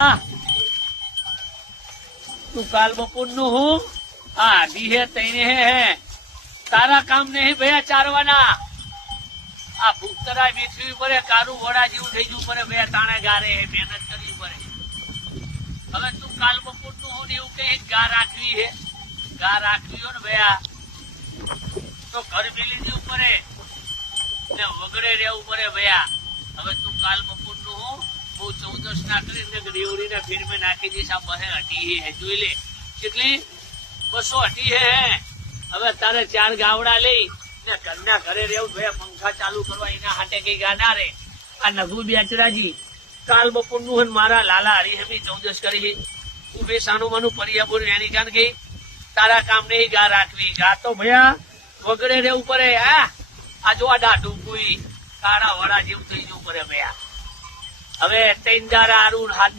આ તું કાલ બપોરનું હું? હા, દીહે તઈને હે હે. તારા કામ નહીં ભયા ચારવાના. આ ભૂતરા બેઠવી પડે, કારું વડા જેવું થઈ જવું પડે, બે તાણે ગારે, મહેનત કરવી પડે. હવે તું કાલ બપોરનું હું એવું કઈ ગા રાખવી હે. ગા રાખવી હો ને ભયા. તો ઘર મેલી દેવું પડે ને વગડે રહેવું પડે ભયા. હવે તું કાલ હું, હે હે હવે તારે ચાર ગાવડા લઈ ને ઘરના ઘરે રહેવું ભાઈ પંખા ચાલુ કરવા એના હાટે કઈ ગાના રે. આ નગુ બેચરાજી કાલ બપોરનું મારા લાલા હરિહમી ચૌદસ કરી તું બે સાનું માનું પરિયાપુર એની કાન ગઈ. તારા કામ ને ગા રાખવી. ગા તો ભયા વગડે રેવું પડે. આ આ જો આ દાઢું કોઈ કાળા વડા જેવું થઈ જવું પડે ભયા. હવે ત્રણ દારા હારું હાથ